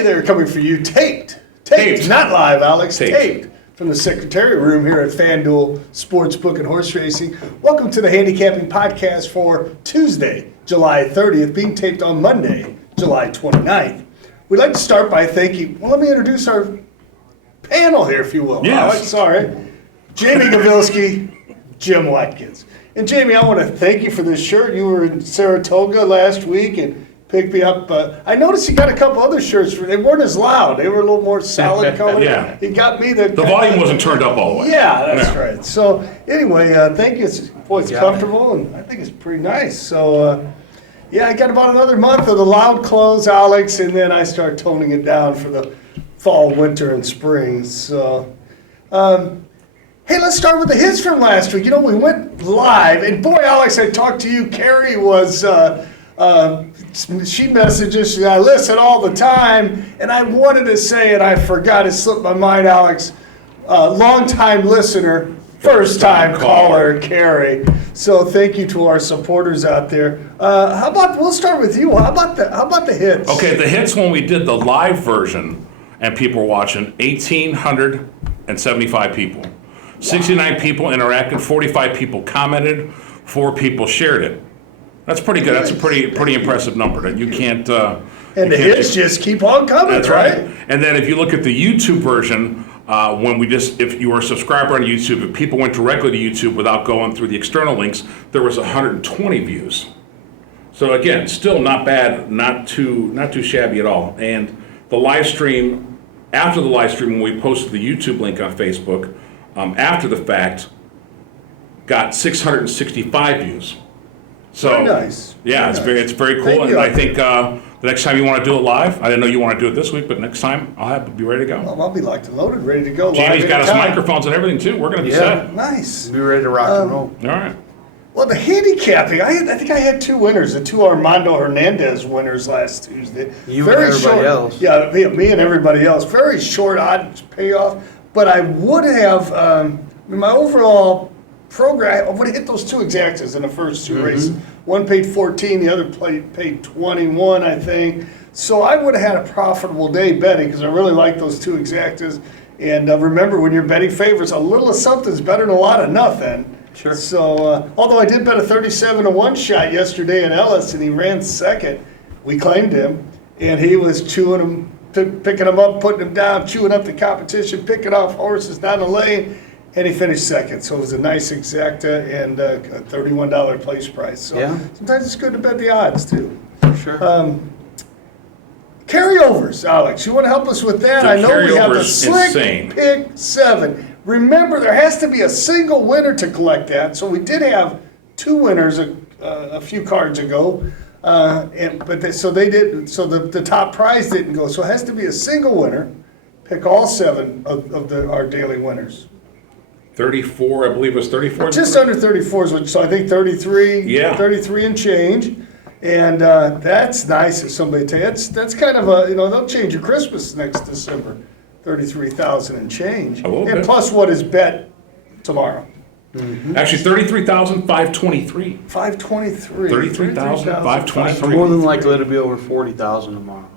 Hey there, coming for you, taped, not live, Alex, taped from the Secretariat Room here at FanDuel Sportsbook and Horse Racing. Welcome to the Handicapping Podcast for Tuesday, July 30th, being taped on Monday, July 29th. We'd like to start by thanking, well, let me introduce our panel here, if you will. Yes. Alex, sorry. Jamie Gavilski, Jim Watkins. And Jamie, I want to thank you for this shirt. You were in Saratoga last week and picked me up. I noticed you got a couple other shirts. They weren't as loud. They were a little more solid color. Yeah. You got me the volume wasn't turned up all the way. Yeah, that's right. So anyway, thank you. It's comfortable, and I think it's pretty nice. So I got about another month of the loud clothes, Alex, and then I start toning it down for the fall, winter, and spring. So, hey, let's start with the hits from last week. You know, we went live, and boy, Alex, I talked to you. Carrie was. She messages, I listen all the time, and I wanted to say it, I forgot, it slipped my mind, Alex. Long-time listener, first-time caller, Carrie. So thank you to our supporters out there. We'll start with you. How about the hits? Okay, the hits when we did the live version, and people were watching, 1,875 people. 69 people interacted, 45 people commented, 4 people shared it. That's pretty good. That's a pretty impressive number. That you can't. And the hits just keep on coming. That's right. And then if you look at the YouTube version, if you were a subscriber on YouTube, if people went directly to YouTube without going through the external links, there was 120 views. So again, still not bad, not too shabby at all. And the live stream, after the live stream, when we posted the YouTube link on Facebook, after the fact, got 665 views. So very nice. Yeah, it's very cool, and I think the next time you want to do it live, I didn't know you want to do it this week, but next time I'll be ready to go. Well, I'll be locked and loaded, ready to go. Jamie's got us microphones and everything too. We're going to be set. Nice. Be ready to rock and roll. All right. Well, the handicapping, I think I had 2 winners, the 2 Armando Hernandez winners last Tuesday. You and everybody else. Yeah, me and everybody else. Very short odds payoff, but I would have, my overall program, I would have hit those 2 exactas in the first 2 races. One paid 14, the other paid 21, I think. So I would have had a profitable day betting because I really like those 2 exactas. And remember, when you're betting favorites, a little of something's better than a lot of nothing. Sure. So, although I did bet a 37-1 shot yesterday in Ellis, and he ran second, we claimed him, and he was chewing them, picking them up, putting them down, chewing up the competition, picking off horses down the lane. And he finished second, so it was a nice exacta and a $31 place price. So sometimes it's good to bet the odds too. Sure. Carryovers, Alex, you want to help us with that? I know we have the Slick Pick 7. Remember, there has to be a single winner to collect that. So we did have 2 winners a few cards ago, so the top prize didn't go. So it has to be a single winner. Pick all 7 of our daily winners. 34, I believe it was 34. Just under 34 is so I think 33. Yeah. 33 and change, and that's nice if somebody takes. That's kind of they'll change your Christmas next December. 33,000 and change, and plus what is bet tomorrow. Actually, 33,523. 523. 33,523. More than likely to be over 40,000 tomorrow.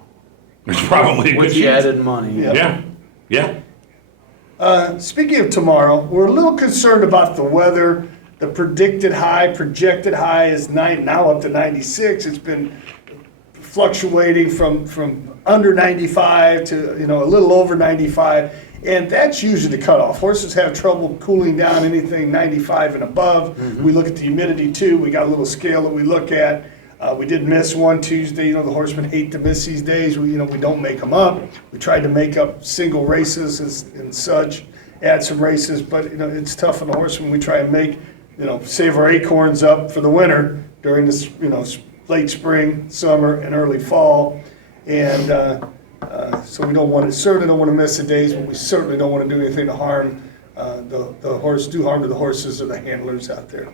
It's probably a good with the chance. added money. Yeah. Speaking of tomorrow, we're a little concerned about the weather. The projected high is now up to 96. It's been fluctuating from under 95 to a little over 95, and that's usually the cutoff. Horses have trouble cooling down anything 95 and above. We look at the humidity too. We got a little scale that we look at. We did miss one Tuesday. The horsemen hate to miss these days. We don't make them up. We tried to make up single races and such, add some races, but it's tough on the horsemen. We try and make, save our acorns up for the winter during this, late spring, summer, and early fall, and so we certainly don't want to miss the days, but we certainly don't want to do anything to harm harm to the horses or the handlers out there.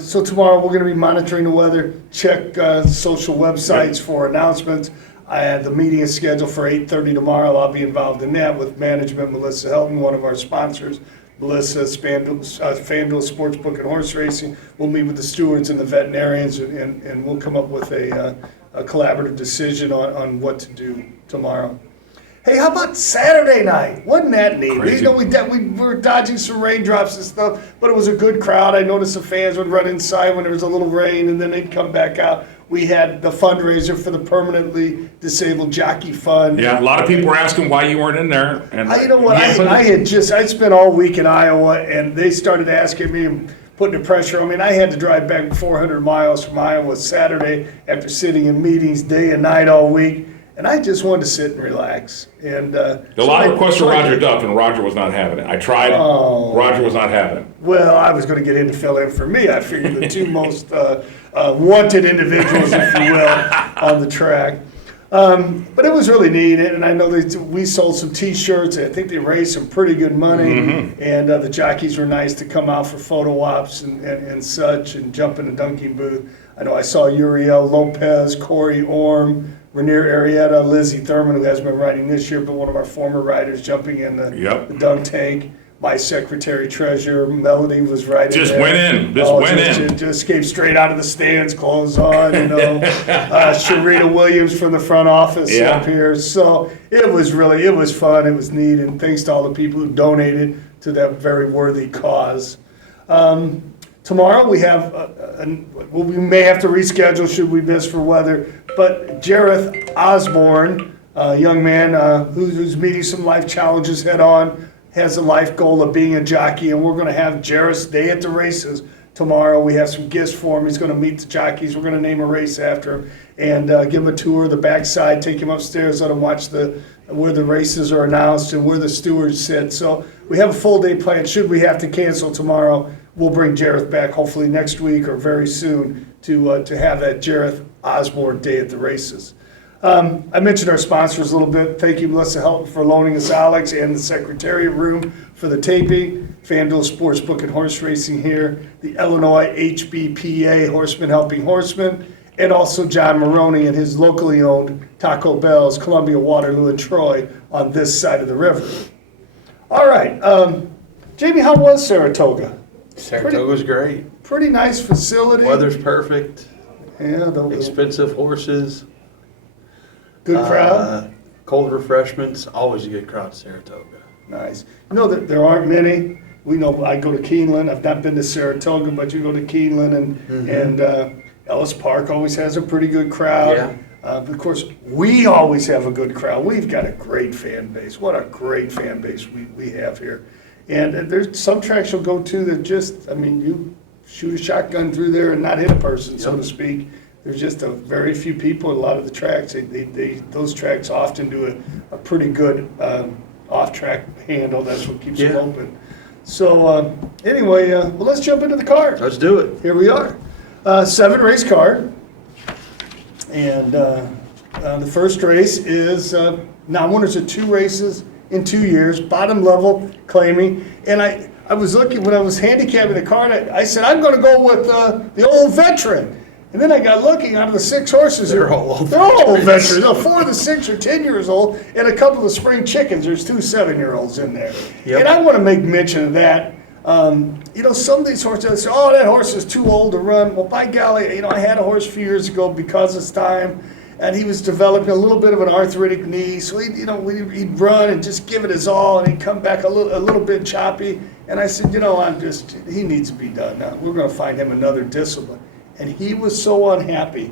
So tomorrow we're going to be monitoring the weather. Check social websites for announcements. The meeting is scheduled for 8:30 tomorrow. I'll be involved in that with management, Melissa Helton, one of our sponsors. Melissa, FanDuel Sportsbook and Horse Racing. We'll meet with the stewards and the veterinarians, and we'll come up with a a collaborative decision on what to do tomorrow. Hey, how about Saturday night? Wasn't that neat? Crazy. We were dodging some raindrops and stuff, but it was a good crowd. I noticed the fans would run inside when there was a little rain, and then they'd come back out. We had the fundraiser for the permanently disabled jockey fund. Yeah, a lot of people were asking why you weren't in there. And You know what? I spent all week in Iowa, and they started asking me and putting the pressure on me. And I had to drive back 400 miles from Iowa Saturday after sitting in meetings day and night all week. And I just wanted to sit and relax. And a lot of requests for Roger Duff, and Roger was not having it. I tried. Roger was not having it. Well, I was going to get him to fill in for me. I figured the two most wanted individuals, if you will, on the track. But it was really neat, and I know we sold some T-shirts. I think they raised some pretty good money, and the jockeys were nice to come out for photo ops and such, and jump in the dunking booth. I know I saw Uriel Lopez, Corey Orm, Rainier Arrieta, Lizzie Thurman, who hasn't been riding this year, but one of our former riders jumping in the dunk tank. My secretary treasurer, Melody, was riding Just there. went in. Just came straight out of the stands, clothes on, Sharita Williams from the front office up here. So it was fun. It was neat. And thanks to all the people who donated to that very worthy cause. Tomorrow we have, we may have to reschedule should we miss for weather, but Jareth Osborne, a young man who's meeting some life challenges head on, has a life goal of being a jockey, and we're going to have Jareth's Day at the Races tomorrow. We have some gifts for him. He's going to meet the jockeys. We're going to name a race after him and give him a tour of the backside, take him upstairs, let him watch where the races are announced and where the stewards sit. So we have a full day planned. Should we have to cancel tomorrow, we'll bring Jareth back hopefully next week or very soon to have that Jareth Osborne Day at the Races. I mentioned our sponsors a little bit. Thank you, Melissa Helton, for loaning us Alex and the Secretariat room for the taping. FanDuel Sportsbook and Horse Racing here. The Illinois HBPA, Horsemen Helping Horsemen. And also John Maroney and his locally owned Taco Bell's, Columbia, Waterloo, and Troy on this side of the river. All right. Jamie, how was Saratoga? Saratoga's great. Pretty nice facility. Weather's perfect. Yeah, Expensive horses. Good crowd. Cold refreshments. Always a good crowd at Saratoga. Nice. You know that there aren't many. We know I go to Keeneland. I've not been to Saratoga, but you go to Keeneland and Ellis Park always has a pretty good crowd. Yeah. Of course, we always have a good crowd. We've got a great fan base. What a great fan base we have here. And there's some tracks you'll go to that you shoot a shotgun through there and not hit a person, so to speak. There's just a very few people at a lot of the tracks. Those tracks often do a pretty good off-track handle. That's what keeps them open. So anyway, well, let's jump into the card. Let's do it. Here we are. 7-race card. And the first race is non-winners of 2 races in 2 years, bottom level claiming. And I was looking, when I was handicapping the card, I said, I'm going to go with the old veteran. And then I got looking, out of the 6 horses, They're all old veterans. 4 of the 6 are 10 years old, and a couple of spring chickens. There's 2 7-year-olds in there. Yep. And I want to make mention of that. Some of these horses say, that horse is too old to run. Well, by golly, I had a horse a few years ago because it's time, and he was developing a little bit of an arthritic knee. So he'd run and just give it his all, and he'd come back a little bit choppy. And I said, he needs to be done now. We're going to find him another discipline. And he was so unhappy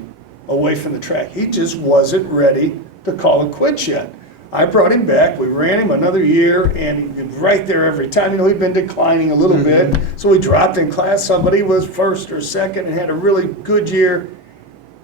away from the track. He just wasn't ready to call it quits yet. I brought him back. We ran him another year, and he was right there every time. He'd been declining a little bit, so we dropped in class. Somebody was first or second and had a really good year.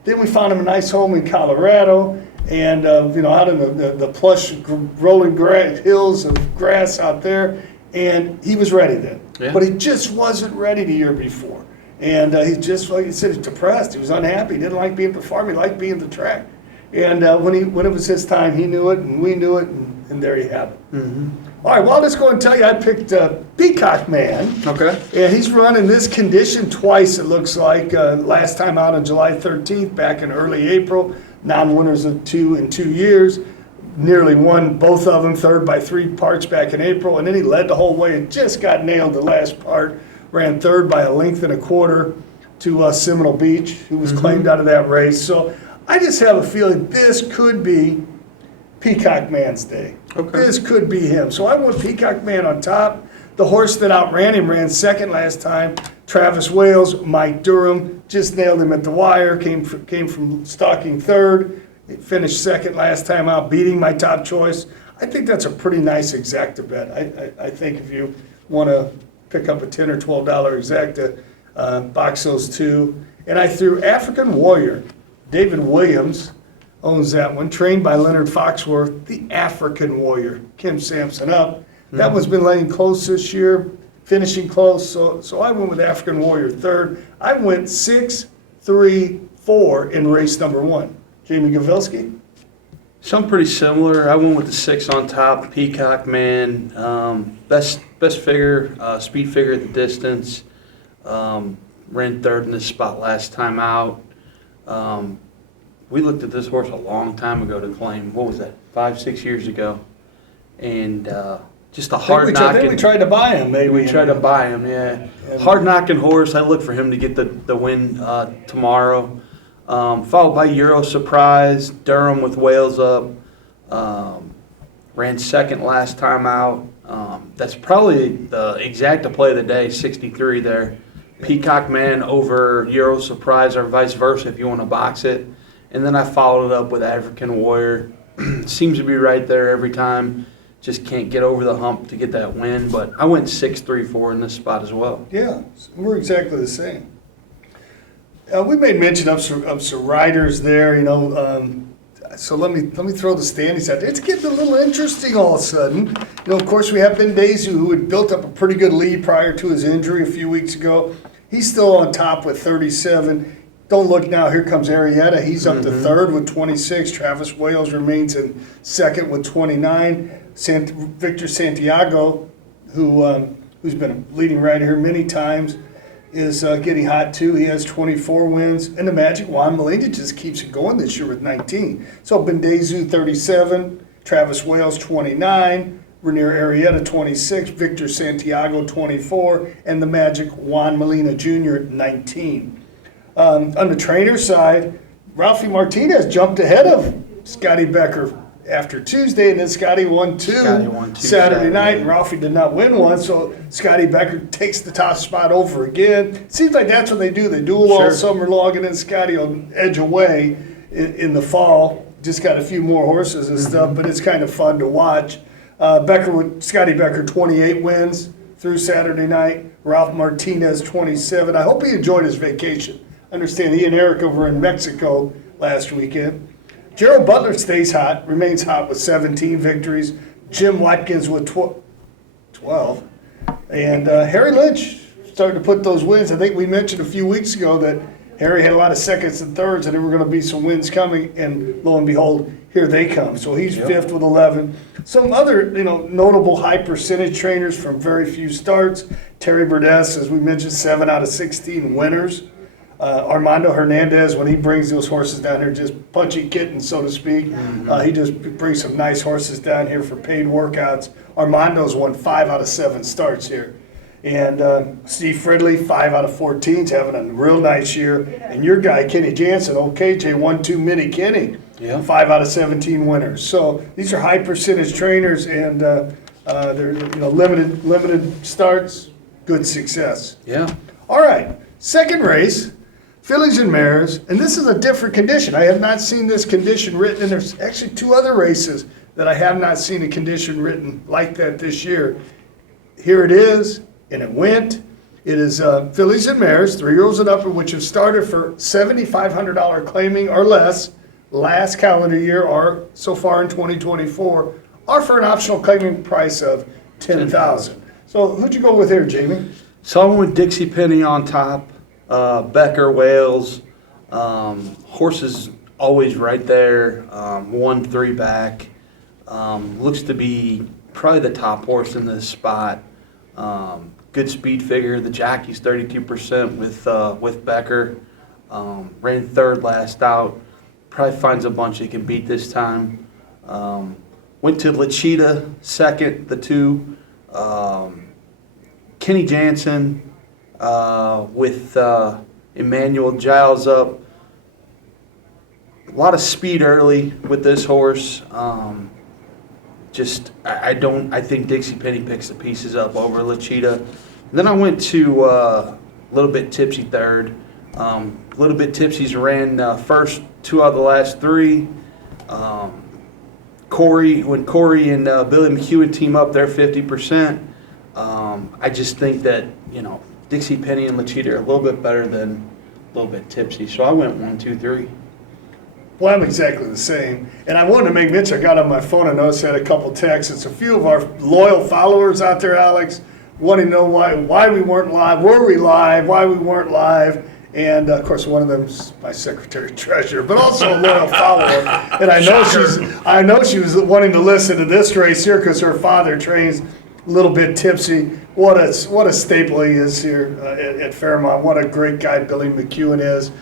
Then we found him a nice home in Colorado, and out in the plush rolling hills of grass out there, and he was ready then. Yeah. But he just wasn't ready the year before. And he just, like you said, depressed. He was unhappy. He didn't like being performing. He liked being the track. And when it was his time, he knew it, and we knew it, and there you have it. Mm-hmm. All right, well, I'll just go and tell you, I picked Peacock Man. Okay. And he's run in this condition twice, it looks like. Last time out on July 13th, back in early April. Non-winners of 2 in 2 years. Nearly won both of them, third by 3 parts back in April. And then he led the whole way and just got nailed the last part. Ran third by a length and a quarter to Seminole Beach, who was claimed out of that race. So I just have a feeling this could be Peacock Man's day. Okay. This could be him. So I went Peacock Man on top. The horse that outran him ran second last time. Travis Wales, Mike Durham, just nailed him at the wire, came from stalking third, finished second last time out, beating my top choice. I think that's a pretty nice exacta bet. I think if you want to pick up a $10 or $12 exacta, box those two. And I threw African Warrior. David Williams owns that one, trained by Leonard Foxworth, the African Warrior. Kim Sampson up. That one's been laying close this year, finishing close, so I went with African Warrior third. I went 6, 3, 4 in race number 1. Jamie Gavilski? Something pretty similar. I went with the 6 on top, Peacock Man. Best figure, speed figure at the distance. Ran third in this spot last time out. We looked at this horse a long time ago to claim. What was that? 5, 6 years ago, and just a hard knocking. I think we tried to buy him. Maybe we tried to buy him. Yeah, hard knocking horse. I look for him to get the win tomorrow. Followed by Euro Surprise, Durham with Wales up. Ran second last time out. That's probably the exacta play of the day, 63 there. Peacock Man over Euro Surprise or vice versa if you want to box it. And then I followed it up with African Warrior. Seems to be right there every time. Just can't get over the hump to get that win. But I went 6, 3, 4 in this spot as well. Yeah, we're exactly the same. We made mention of some riders there, you know. So let me throw the standings out there. It's getting a little interesting all of a sudden. You know, of course, we have Ben Dezu, who had built up a pretty good lead prior to his injury a few weeks ago. He's still on top with 37. Don't look now, here comes Arietta. He's up to third with 26. Travis Wales remains in second with 29. Victor Santiago, who's been a leading rider here many times, is getting hot too. He has 24 wins. And the Magic Juan Molina just keeps it going this year with 19. So Bendezu 37, Travis Wales 29, Renier Arietta 26, Victor Santiago 24, and the Magic Juan Molina Jr. 19. On the trainer side, Ralphie Martinez jumped ahead of Scotty Becker after Tuesday, and then Scotty won two Saturday night, and Ralphie did not win one, so Scotty Becker takes the top spot over again. Seems like that's what they do. They duel all summer long, and then Scotty will edge away in the fall. Just got a few more horses and stuff, but it's kind of fun to watch. Scotty Becker 28 wins through Saturday night. Ralph Martinez 27. I hope he enjoyed his vacation. I understand he and Eric over in Mexico last weekend. Gerald Butler stays hot, remains hot with 17 victories. Jim Watkins with 12. And Harry Lynch started to put those wins. I think we mentioned a few weeks ago that Harry had a lot of seconds and thirds, and there were going to be some wins coming, and lo and behold, here they come. So he's fifth with 11. Some other, notable high percentage trainers from very few starts. Terry Burdess, as we mentioned, 7 out of 16 winners. Armando Hernandez, when he brings those horses down here, just punchy kittens, so to speak. He just brings some nice horses down here for paid workouts. Armando's won 5 out of 7 starts here. And Steve Fridley, 5 out of 14, is having a real nice year. And your guy, Kenny Jansen, old KJ, 1-2 Mini Kenny, 5 out of 17 winners. So these are high percentage trainers, and they're limited starts, good success. Yeah. All right, second race. Fillies and mares, and this is a different condition. I have not seen this condition written, and there's actually 2 other races that I have not seen a condition written like that this year. Here it is, and it went. It is fillies and mares, 3-year-olds and up, which have started for $7,500 claiming or less last calendar year or so far in 2024, are for an optional claiming price of $10,000. So who'd you go with here, Jamie? So I went with Dixie Penny on top. Becker, Wales, horses always right there, 1-3 back. Looks to be probably the top horse in this spot. Good speed figure. The jockey's 32% with Becker. Ran third last out. Probably finds a bunch he can beat this time. Went to Lachita second, the 2. Kenny Jansen. With Emmanuel Giles up. lot of speed early with this horse. I think Dixie Penny picks the pieces up over Lachita. Then I went to a Little Bit Tipsy third. Little Bit Tipsy's ran first 2 out of the last 3. When Corey and Billy McEwen team up, they're 50%. I just think that, Dixie Penny and Lachita are a little bit better than a Little Bit Tipsy. So I went 1, 2, 3. Well, I'm exactly the same. And I wanted to make mention, I got on my phone and noticed I had a couple texts. It's a few of our loyal followers out there, Alex, wanting to know why we weren't live, were we live, why we weren't live. And of course, one of them's my secretary treasurer, but also a loyal follower. And I know she was wanting to listen to this race here because her father trains a Little Bit Tipsy. What a staple he is here at Fairmont. What a great guy Billy McEwen is.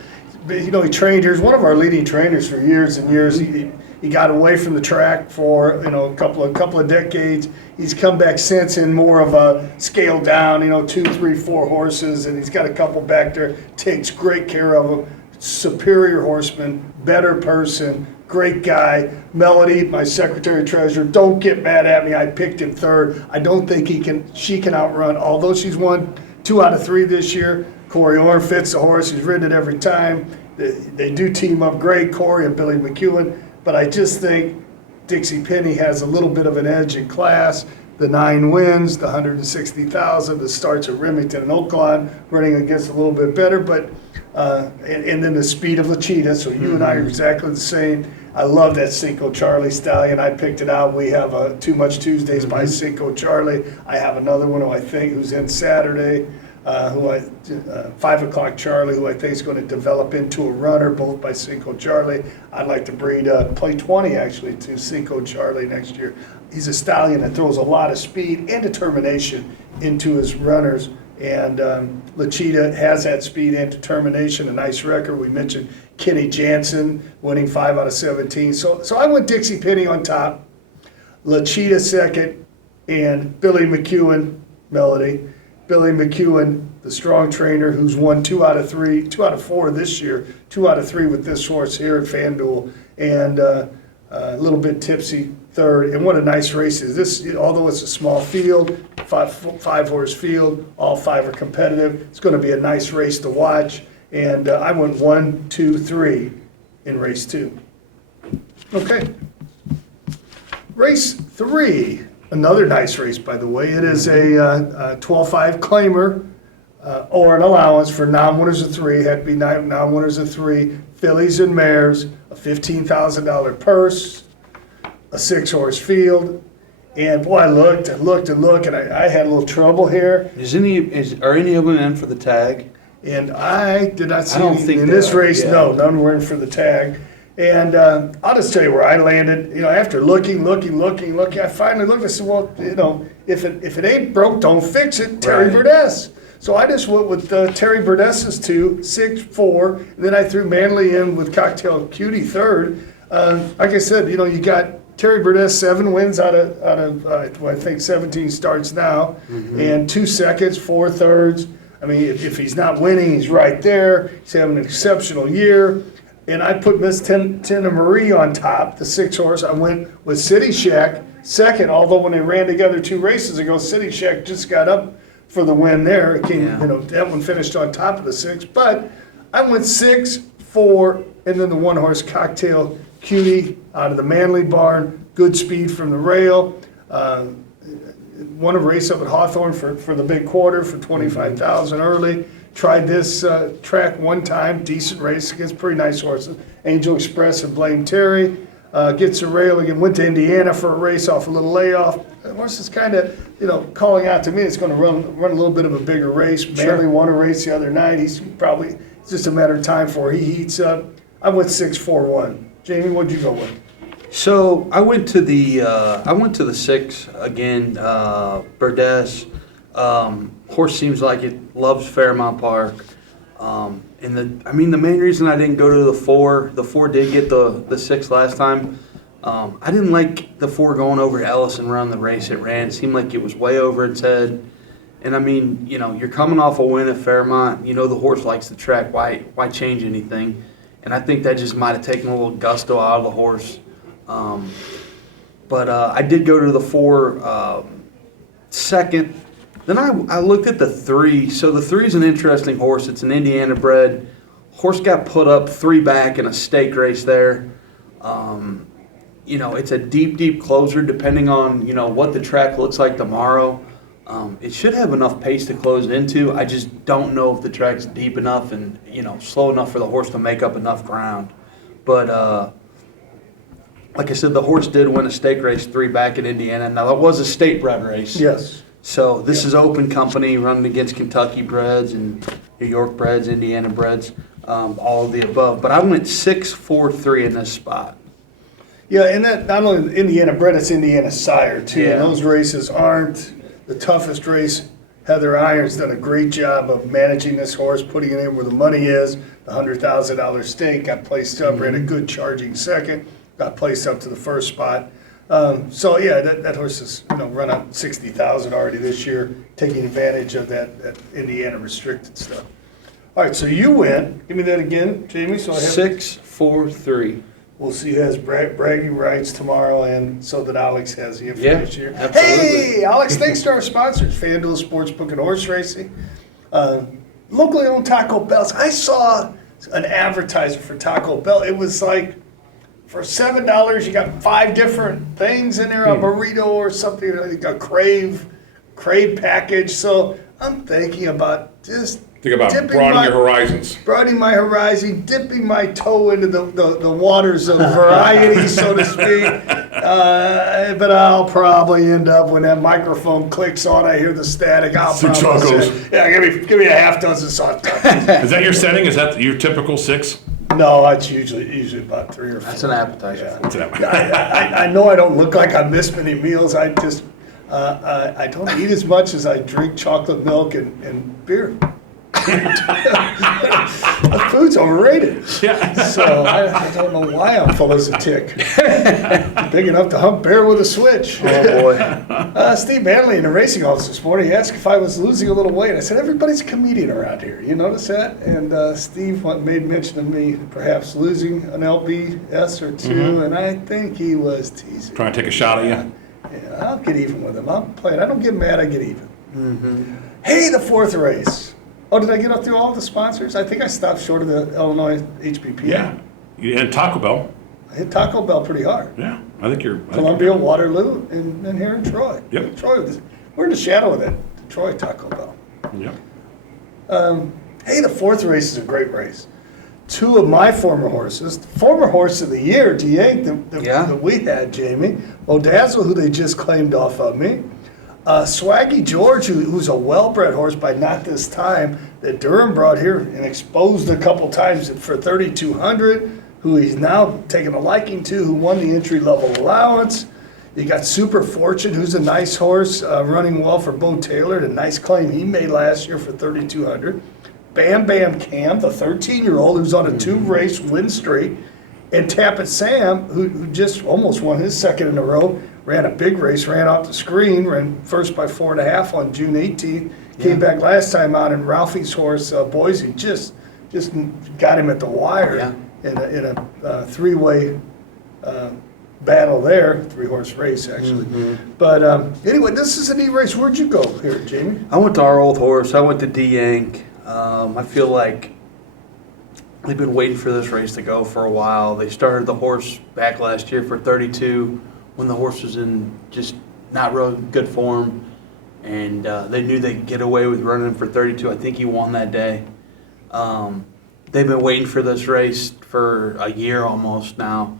He trained here. He's one of our leading trainers for years and years. He got away from the track for a couple of decades. He's come back since in more of a scaled down, 2, 3, 4 horses, and he's got a couple back there. Takes great care of them. Superior horseman, better person, great guy. Melody, my secretary treasurer, don't get mad at me. I picked him third. I don't think she can outrun, although she's won 2 out of 3 this year. Corey Orr fits the horse. He's ridden it every time. They do team up great, Corey and Billy McEwen. But I just think Dixie Penny has a little bit of an edge in class. The 9 wins, the 160,000, the starts at Remington and Oaklawn, running against a little bit better. But and then the speed of Lachita. So you and I are exactly the same. I love that Cinco Charlie stallion. I picked it out. We have Too Much Tuesdays by Cinco Charlie. I have another one who's in Saturday. 5 o'clock Charlie, who I think is going to develop into a runner, both by Cinco Charlie. I'd like to breed play 20 actually to Cinco Charlie next year. He's a stallion that throws a lot of speed and determination into his runners, and Lachita has that speed and determination. A nice record. We mentioned Kenny Jansen winning 5 out of 17. So I went Dixie Penny on top, Lachita second, and Billy McEwen, Melody. Billy McEwen, the strong trainer who's won 2 out of 4 this year, 2 out of 3 with this horse here at FanDuel, and a Little Bit Tipsy third. And what a nice race is this! Although it's a small field, five horse field, all 5 are competitive. It's going to be a nice race to watch. And I went 1, 2, 3 in race 2. Okay, race 3. Another nice race, by the way. It is a 12-5 claimer or an allowance for non-winners of 3. Had to be non-winners of 3. Fillies and mares, a $15,000 purse, a 6-horse field. And boy, I looked, and I had a little trouble here. Are any of them in for the tag? And I did not see I don't any think in they this are, race. yeah. No, none were in for the tag. And I'll just tell you where I landed. After looking, I finally looked. I said, well, if it ain't broke, don't fix it. Terry Right. Burdess. So I just went with Terry Burdess's 2, 6, 4, and then I threw Manley in with Cocktail Cutie third. Like I said, you got Terry Burdess 7 wins out of I think 17 starts now, and 2 seconds, 4 thirds. I mean, if he's not winning, he's right there. He's having an exceptional year. And I put Miss Tina Marie on top, the 6-horse. I went with City Shack second, although when they ran together 2 races ago, City Shack just got up for the win there. It came, that one finished on top of the 6. But I went 6, 4, and then the 1-horse Cocktail Cutie out of the Manley barn. Good speed from the rail. Won a race up at Hawthorne for the big quarter for $25,000 early. Tried this track one time, decent race against pretty nice horses. Angel Express and Blame Terry. Gets a rail again, went to Indiana for a race off a little layoff. The horse is kind of, calling out to me it's going to run a little bit of a bigger race. Sure. Manley won a race the other night. It's just a matter of time before he heats up. I went 6-4-1. Jamie, what'd you go with? So I went to the 6 again. Burdess. Horse seems like it loves Fairmount Park. And the main reason I didn't go to the 4 did get the 6 last time. I didn't like the 4 going over to Ellis and run the race it ran. It seemed like it was way over its head. And you're coming off a win at Fairmont. The horse likes the track. Why change anything? and I think that just might have taken a little gusto out of the horse. But I did go to the 4 second. Then I looked at the 3. So the 3 is an interesting horse. It's an Indiana bred. Horse got put up 3 back in a stake race there. It's a deep closer depending on, what the track looks like tomorrow. It should have enough pace to close into. I just don't know if the track's deep enough and, slow enough for the horse to make up enough ground. But like I said, the horse did win a stake race 3 back in Indiana. Now, that was a state bred race. Yes. So this is open company running against Kentucky breds and New York breds, Indiana breds, all of the above. But I went 6-4-3 in this spot. Yeah, and that not only Indiana bred, it's Indiana sire too. Yeah. And those races aren't the toughest race. Heather Irons done a great job of managing this horse, putting it in where the money is. The $100,000 stake got placed up, ran a good charging second, got placed up to the first spot. That horse has run up 60,000 already this year, taking advantage of that Indiana restricted stuff. All right, so you win. Give me that again, Jamie. So I have 6-4-3. We'll see who has bragging rights tomorrow, and so that Alex has the information here. Absolutely. Hey, Alex, thanks to our sponsors, FanDuel Sportsbook and Horse Racing. Locally owned Taco Bell's. I saw an advertisement for Taco Bell. It was like, for $7, you got 5 different things in there, a burrito or something, like a crave package. So I'm thinking about just Think about broadening your horizons. broadening my horizon, dipping my toe into the waters of variety, so to speak. But I'll probably end up, when that microphone clicks on, I hear the static. I'll Six probably tacos. say, yeah, give me a half dozen soft tacos. Is that your setting? Is that your typical 6? No, it's usually about 3 or 4. That's an appetizer. Yeah. What's that? I know I don't look like I miss many meals. I just I don't eat as much as I drink chocolate milk and beer. Food's overrated. Yeah. So I don't know why I'm full as a tick. Big enough to hump bear with a switch. Oh, boy. Steve Manley in the racing office this morning, he asked if I was losing a little weight. I said, everybody's a comedian around here. You notice that? And Steve made mention of me perhaps losing an lbs or 2, and I think he was teasing. Trying to take a shot at you? Yeah, I'll get even with him. I'm playing. I don't get mad, I get even. Hey, the 4th race. Oh, did I get up through all the sponsors? I think I stopped short of the Illinois HBP. Yeah. And Taco Bell. I hit Taco Bell pretty hard. Yeah. I think you're. Columbia, Waterloo, and here in Troy. Yep. Troy, we're in the shadow of that Troy Taco Bell. Yep. Hey, the 4th race is a great race. 2 of my former horses, former horse of the year, D'Yank, that we had, Jamie. Odazzle, who they just claimed off of me. Swaggy George, who's a well-bred horse by not this time, that Durham brought here and exposed a couple times for 3,200, who he's now taken a liking to, who won the entry-level allowance. You got Super Fortune, who's a nice horse, running well for Bo Taylor, a nice claim he made last year for 3,200. Bam Bam Cam, the 13-year-old, who's on a 2-race win streak. And Tappet Sam, who just almost won his 2nd in a row, ran a big race, ran off the screen, ran first by 4.5 on June 18th. Came back last time out, and Ralphie's horse, Boise, just got him at the wire in a 3-way battle there, 3-horse race actually. But anyway, this is a neat race. Where'd you go here, Jamie? I went to our old horse. I went to D'Yank. I feel like they've been waiting for this race to go for a while. They started the horse back last year for 32 when the horse was in just not real good form, and they knew they could get away with running for 32. I think he won that day. They've been waiting for this race for a year almost now.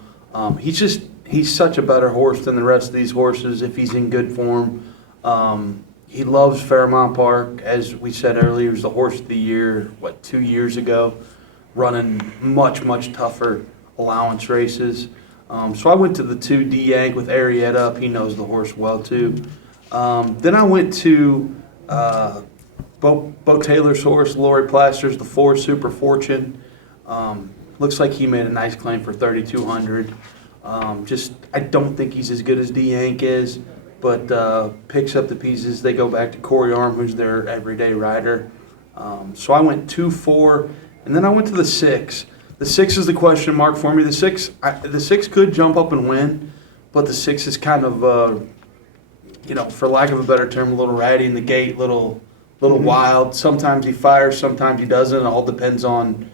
He's such a better horse than the rest of these horses if he's in good form. He loves Fairmount Park. As we said earlier, he was the horse of the year, 2 years ago, running much tougher allowance races. So I went to the 2 D'Yank with Arietta up. He knows the horse well too. Then I went to Bo Taylor's horse, Lori Plaster's, the 4 Super Fortune. Looks like he made a nice claim for 3,200. I don't think he's as good as D'Yank is, but picks up the pieces. They go back to Corey Arm, who's their everyday rider. So I went 2-4, and then I went to the 6. The 6 is the question mark for me. The six could jump up and win, but the 6 is kind of, for lack of a better term, a little ratty in the gate, little wild. Sometimes he fires, sometimes he doesn't. It all depends on,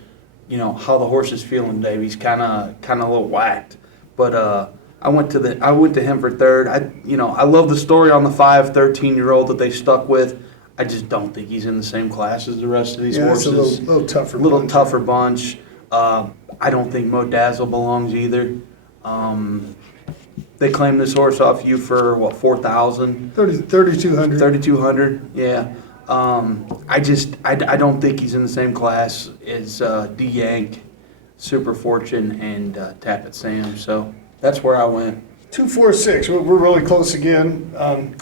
how the horse is feeling today. He's kind of a little whacked. But I went to him for third. I love the story on the 5 13-year-old that they stuck with. I just don't think he's in the same class as the rest of these horses. It's a little tougher. Tougher bunch. I don't think Mo Dazzle belongs either. They claimed this horse off you for what, 4,000? 3,200. 3,200. Yeah. I don't think he's in the same class as D Yank, Super Fortune, and Tap It Sam. So that's where I went. 2-4-6. We're really close again.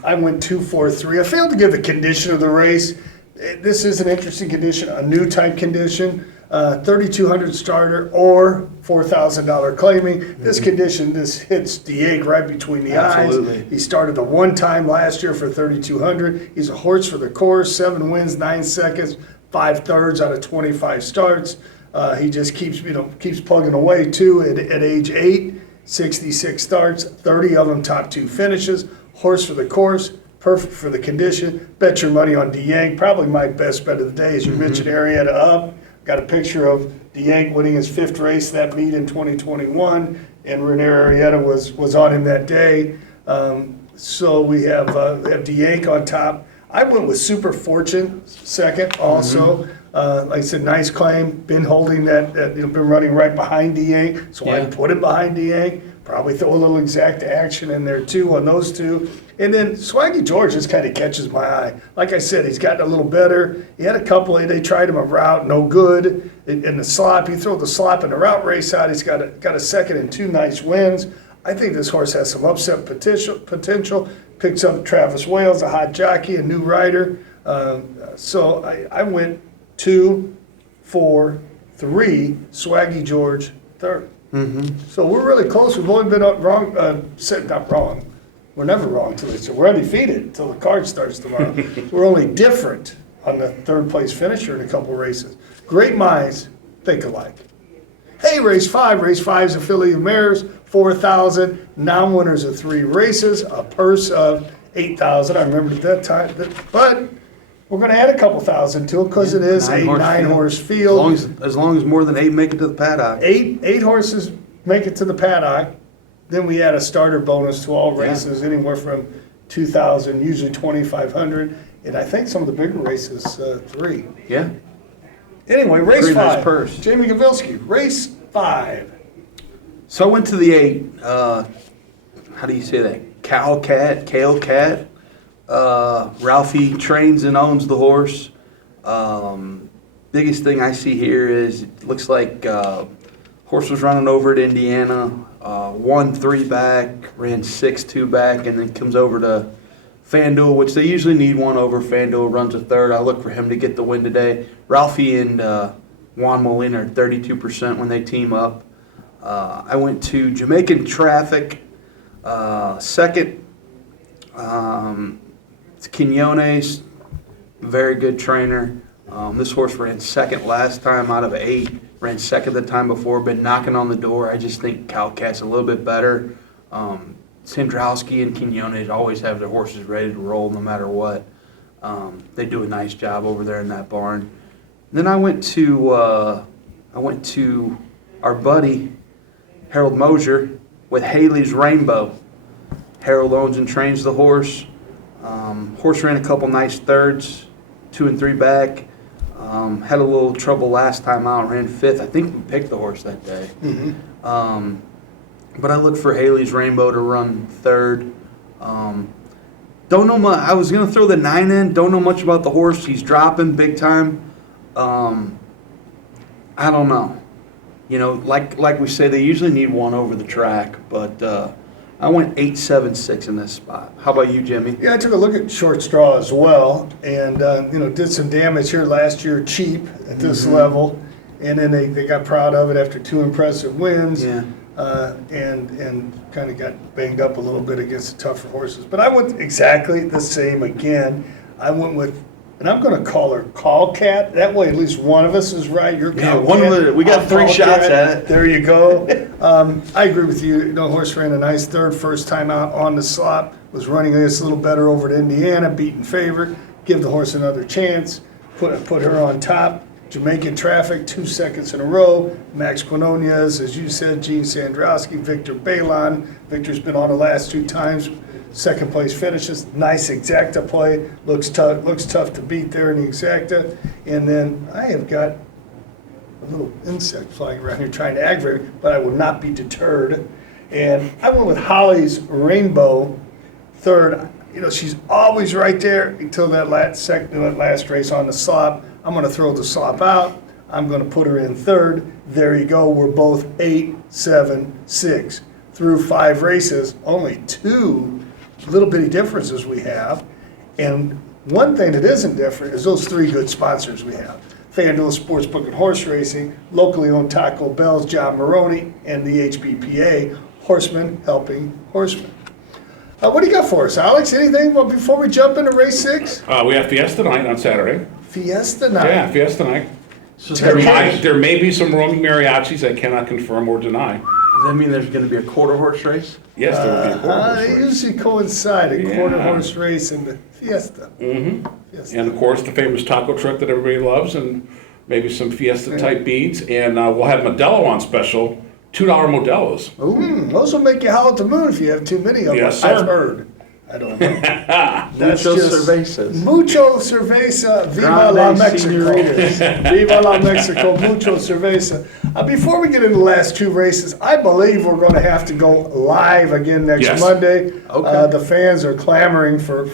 I went 2-4-3. I failed to give the condition of the race. This is an interesting condition, a new type condition. 3,200 starter or $4,000 claiming. This condition, this hits Diego right between the Absolutely. eyes. He started the one time last year for 3,200. He's a horse for the course, 7 wins, 9 seconds, 5/3 out of 25 starts. He just keeps plugging away too. At age 8, 66 starts, 30 of them top 2 finishes. Horse for the course, perfect for the condition. Bet your money on DeYang. Probably my best bet of the day, as you mentioned, Arietta up. Got a picture of DeYang winning his 5th race that meet in 2021, and Rene Arietta was on him that day. So we have DeYang on top. I went with Super Fortune second also. Like I said, nice claim. Been holding that, been running right behind DeYang, so I put him behind DeYang. Probably throw a little exact action in there too on those two. And then Swaggy George just kind of catches my eye. Like I said, he's gotten a little better. He had a couple, they tried him a route, no good. In the slop, he threw the slop in the route race out. He's got a second and 2 nice wins. I think this horse has some upset potential. Picks up Travis Wales, a hot jockey, a new rider. So I went 2, 4, 3, Swaggy George, third. So we're really close. We've only been wrong, not wrong. We're never wrong we're undefeated until the card starts tomorrow. We're only different on the 3rd place finisher in a couple races. Great minds think alike. Hey, race 5. Race 5 is affiliate mares, 4,000. Non-winners of 3 races, a purse of 8,000. I remember at that time, but we're going to add a couple thousand to it because it is a 9-horse field. As long as more than 8 make it to the paddock. 8 horses make it to the paddock. Then we add a starter bonus to all races, anywhere from 2,000, usually 2,500, and I think some of the bigger races 3. Yeah. Anyway, race Pretty 5. nice purse. Jamie Gavilski, race 5. So I went to the 8. How do you say that? Kale Cat. Ralphie trains and owns the horse. Biggest thing I see here is it looks like horse was running over at Indiana, won 3 back, ran 6-2 back, and then comes over to FanDuel, which they usually need one over. FanDuel runs a 3rd. I look for him to get the win today. Ralphie and Juan Molina are 32% when they team up. I went to Jamaican Traffic, second. It's Quinones, very good trainer. This horse ran 2nd last time out of 8. Ran 2nd the time before, been knocking on the door. I just think Calcat's a little bit better. Sandrowski and Quinones always have their horses ready to roll no matter what. They do a nice job over there in that barn. Then I went to our buddy Harold Mosier with Haley's Rainbow. Harold owns and trains the horse. Horse ran a couple nice 3rds, 2 and 3 back. Had a little trouble last time out, ran 5th. I think we picked the horse that day. But I looked for Haley's Rainbow to run 3rd. Don't know much. I was going to throw the 9 in. Don't know much about the horse. He's dropping big time. I don't know. Like we say, they usually need one over the track. But I went 8-7-6 in this spot. How about you, Jimmy? Yeah, I took a look at Short Straw as well, and did some damage here last year, cheap at this level, and then they got proud of it after 2 impressive wins, and kind of got banged up a little bit against the tougher horses. But I went exactly the same again. I went with and I'm going to call her Call Cat. That way, at least one of us is right. You're Yeah, Call one Cat. of the- we got I'm 3 Call shots Cat. at it. There you go. I agree with you. You know, horse ran a nice third, first time out on the slop. Was running this a little better over at Indiana, beating favorite. Give the horse another chance. Put her on top. Jamaican Traffic, 2 seconds in a row. Max Quinonez, as you said, Gene Sandrowski, Victor Balon. Victor's been on the last 2 times. Second place finishes. Nice exacta play. Looks tough to beat there in the exacta. And then I have got a little insect flying around here trying to aggravate me, but I will not be deterred. And I went with Holly's Rainbow third. You know, she's always right there until that last race on the slop. I'm going to throw the slop out. I'm going to put her in third. There you go. We're both 8, 7, 6. Through 5 races, only 2 little bitty differences we have. And one thing that isn't different is those 3 good sponsors we have. FanDuel Sportsbook and Horse Racing, locally owned Taco Bell's, John Maroney, and the HBPA, Horsemen Helping Horsemen. What do you got for us, Alex? Anything before we jump into race 6? We have Fiesta night on Saturday. Fiesta night. Yeah, Fiesta night. So There may be some roaming mariachis. I cannot confirm or deny. does that mean there's going to be a quarter horse race? Yes, there will be a quarter horse They race. usually coincide, a quarter Yeah. horse race and the Fiesta. Mm-hmm. Fiesta. And of course, the famous taco truck that everybody loves, and maybe some Fiesta type beads. And we'll have Modelo on special, $2 Modelos. Ooh, those will make you howl at the moon if you have too many of them. Yes, sir. I've heard. I don't know. Mucho cervezas. Mucho cerveza, viva Grande la Mexico. senoritas. Viva la Mexico, mucho cerveza. Before we get into the last 2 races, I believe we're going to have to go live again next Yes. Monday. Okay. The fans are clamoring for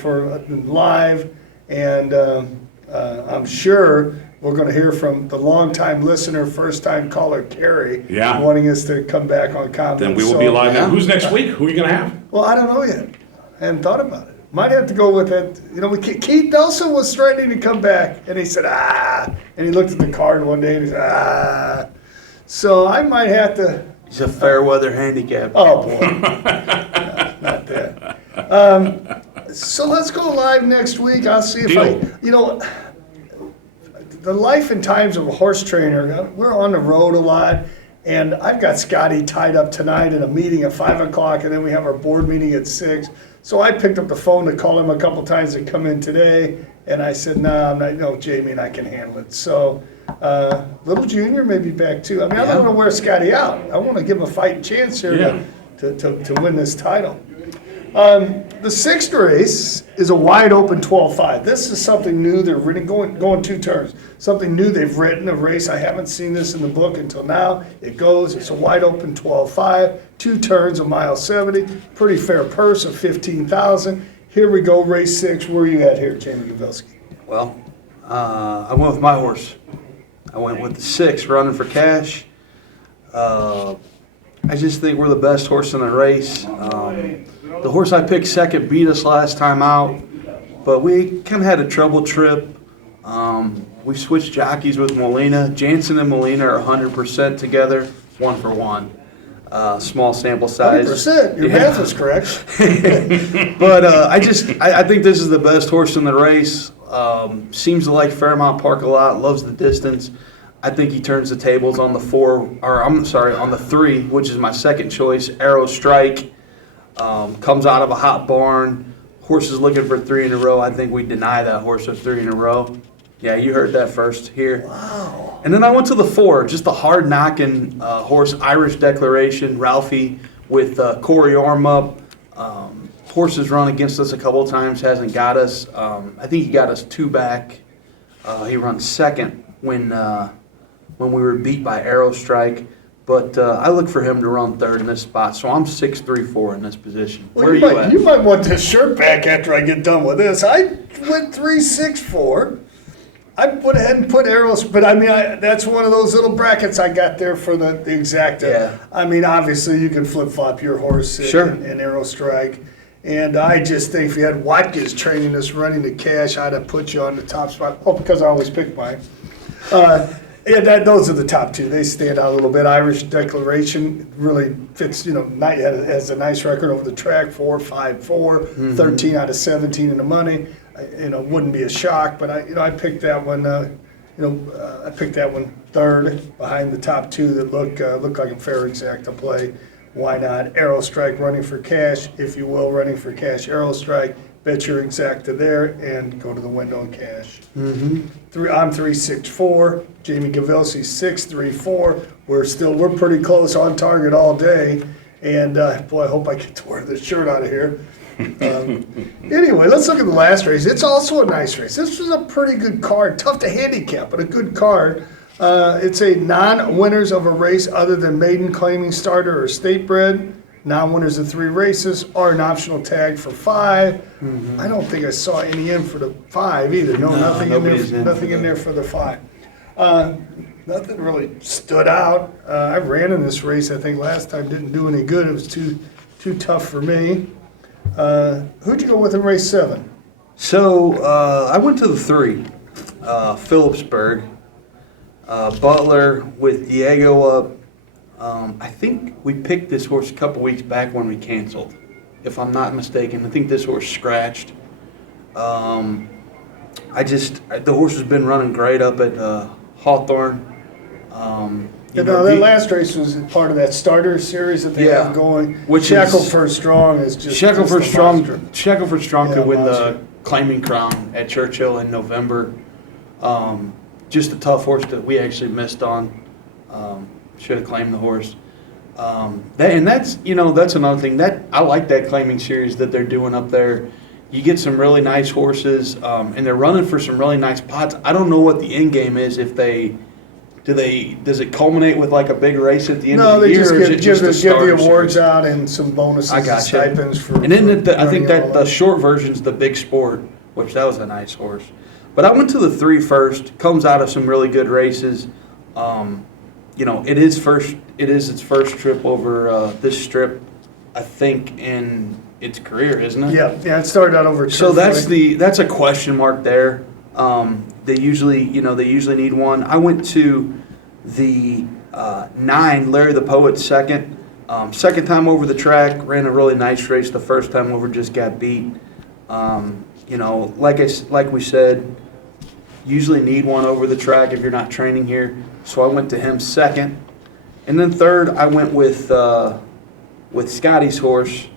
live, and I'm sure we're going to hear from the longtime listener, first-time caller, Carrie, Yeah. wanting us to come back on comment. Then we will be live. yeah. Who's next week? Who are you going to have? Well, I don't know yet. I hadn't thought about it. Might have to go with that. You know, Keith Nelson was threatening to come back, and he said, and he looked at the card one day, and he said, So I might have to. He's a fair weather handicap. Oh, boy. No, not that. So let's go live next week. I'll see if Deal. the life and times of a horse trainer, we're on the road a lot. And I've got Scotty tied up tonight in a meeting at 5 o'clock, and then we have our board meeting at 6. So I picked up the phone to call him a couple times to come in today, and I said, no, Jamie and I can handle it. So Little Junior may be back too. I mean, I don't want to wear Scotty out. I want to give him a fighting chance here to win this title. The 6th race is a wide open 12-5. This is something new. They're really going 2 turns. Something new they've written, a race. I haven't seen this in the book until now. It's a wide open 12-5, 2 turns, 1.70 miles. Pretty fair purse of $15,000. Here we go, race 6. Where are you at here, Jamie Gavilski? Well, I went with my horse. I went with the 6, running for cash. I just think we're the best horse in the race. The horse I picked second beat us last time out, but we kind of had a trouble trip. We switched jockeys with Molina. Jansen and Molina are 100% together, 1 for 1. Small sample size. 100%. Your math is correct. But I think this is the best horse in the race. Seems to like Fairmount Park a lot. Loves the distance. I think he turns the tables on the 3, which is my second choice. Arrow Strike comes out of a hot barn. Horse is looking for 3 in a row. I think we deny that horse of 3 in a row. Yeah, you heard that first here. Wow. And then I went to the 4, just a hard-knocking horse, Irish Declaration, Ralphie with Corey Orm up. Horse has run against us a couple of times, hasn't got us. I think he got us 2 back. He runs second when we were beat by Arrow Strike. But I look for him to run 3rd in this spot, so I'm 6-3-4 in this position. Well, Where are you at? You might want this shirt back after I get done with this. I went 3-6-4. I went ahead and put arrows, but I mean, that's one of those little brackets I got there for the exacta. Yeah. I mean, obviously, you can flip-flop your horse Sure. in arrow strike. And I just think if you had Watkins training this running to cash, I'd have put you on the top spot. Oh, because I always pick mine. Those are the top 2. They stand out a little bit. Irish Declaration really fits, has a nice record over the track, 4-5-4, 13 out of 17 in the money. wouldn't be a shock, but I picked that one, I picked that one third behind the top two that look like a fair exact to play. Why not? Arrow Strike running for cash, if you will, running for cash. Arrow Strike, bet your exacta there and go to the window and cash. Mm-hmm. I'm 364. Jamie Gavilsi 634. We're pretty close on target all day, and boy, I hope I get to wear this shirt out of here. Anyway, let's look at the last race. It's also a nice race. This was a pretty good card. Tough to handicap, but a good card. It's a non-winners of a race other than maiden, claiming, starter, or state bred. Non-winners of 3 races are an optional tag for 5. Mm-hmm. I don't think I saw any in for the 5 either. No, nothing in there. Nothing in there for the 5. Nothing really stood out. I ran in this race. I think last time didn't do any good. It was too tough for me. Who'd you go with in race 7? So I went to the 3, Phillipsburg. Butler with Diego up. I think we picked this horse a couple weeks back when we canceled, if I'm not mistaken. I think this horse scratched. The horse has been running great up at Hawthorne. That last race was part of that starter series that they have going. Shackled for Strong is just Shackled for Strong Yeah, could win monster. the claiming crown at Churchill in November. Just a tough horse that we actually missed on. Should have claimed the horse. That's another thing. That I like that claiming series that they're doing up there. You get some really nice horses, and they're running for some really nice pots. I don't know what the end game is. Does it culminate with like a big race at the end of the year? No, they just give the awards series? out and some bonuses and stipends for. And then I think running that all the short version's the Big Sport, which that was a nice horse. But I went to the 3 first. Comes out of some really good races. It is its first trip over this strip, I think, in its career, isn't it? Yeah, it started out over. So that's a question mark there. They usually need one. I went to the 9, Larry the Poet second. Second time over the track, ran a really nice race. The first time over just got beat. Like we said, usually need one over the track if you're not training here. So I went to him second. And then third, I went with Scotty's horse,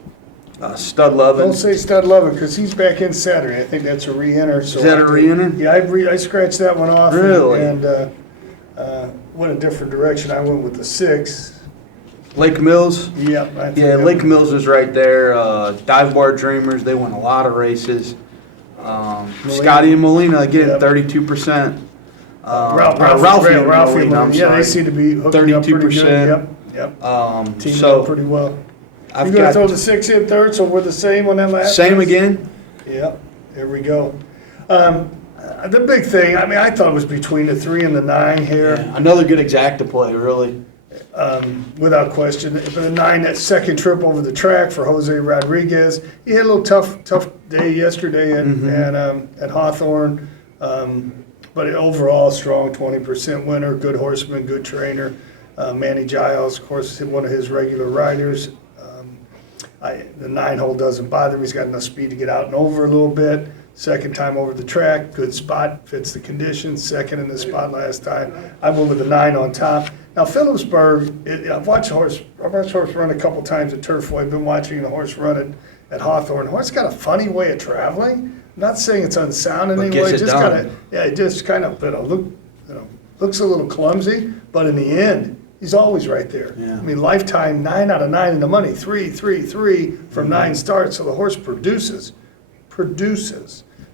Stud Lovin'. Don't say Stud Lovin' because he's back in Saturday. I think that's a re-enter. So Is that a re-enter? Yeah, I scratched that one off. Really? And went a different direction. I went with the 6. Lake Mills? Yeah. Lake Mills is right there. Dive Bar Dreamers, they won a lot of races. Scotty and Molina, again, 32%. Ralphie and Molina, I'm yeah, they sorry. seem to be hooking up pretty good. Yep. Teaming up pretty well. You're going to throw the 6 in third, so we're the same on that last Same race? again? Yep, here we go. The big thing, I thought it was between the 3 and the 9 here. Yeah, another good exacta play, really. Without question. But the 9, that second trip over the track for Jose Rodriguez. He had a little tough day yesterday at Hawthorne. But overall, strong 20% winner, good horseman, good trainer. Manny Giles, of course, one of his regular riders. The 9-hole doesn't bother him. He's got enough speed to get out and over a little bit. Second time over the track, good spot, fits the conditions. Second in the spot last time. I went with the 9 on top. Now, Phillipsburg, I've watched the horse run a couple times at Turfway. I've been watching the horse run at Hawthorne. The horse got a funny way of traveling. I'm not saying it's unsound in any way. It just kind of looks a little clumsy, but in the end, he's always right there. Yeah. Lifetime 9 out of 9 in the money, 3 from 9 starts. So the horse produces.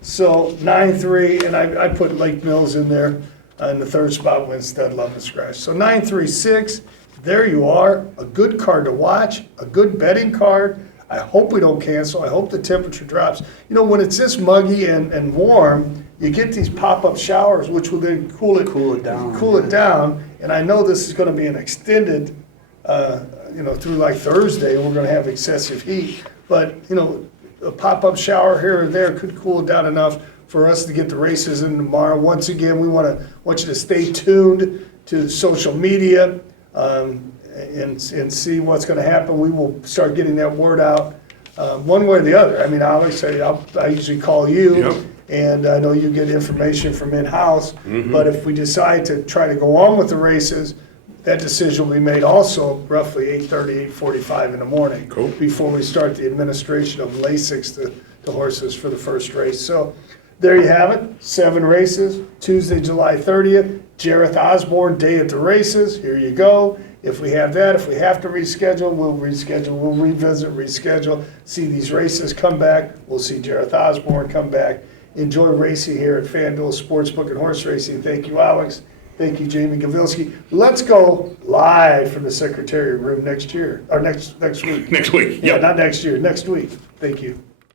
So 9-3, and I put Lake Mills in there in the third spot when Stud Lovin' scratch. So 9-3-6, there you are. A good card to watch, a good betting card. I hope we don't cancel. I hope the temperature drops. When it's this muggy and warm, you get these pop-up showers, which will then cool it down. And I know this is going to be an extended, through like Thursday, and we're going to have excessive heat. But a pop-up shower here or there could cool it down enough for us to get the races in tomorrow. Once again, we want you to stay tuned to social media and see what's going to happen. We will start getting that word out one way or the other. Alex, I usually call you. Yep. And I know you get information from in-house, but if we decide to try to go on with the races, that decision will be made also roughly 8:30, 8:45 in the morning. Cool. Before we start the administration of Lasix to horses for the first race. So there you have it, 7 races, Tuesday, July 30th, Jareth Osborne, Day at the Races, here you go. If we have that, if we have to reschedule, we'll revisit, reschedule, see these races come back, we'll see Jareth Osborne come back. Enjoy racing here at FanDuel Sportsbook and Horse Racing. Thank you, Alex. Thank you, Jamie Gavilski. Let's go live from the Secretariat Room next year, or next week. Next week, Yeah, yep. not next year, next week. Thank you.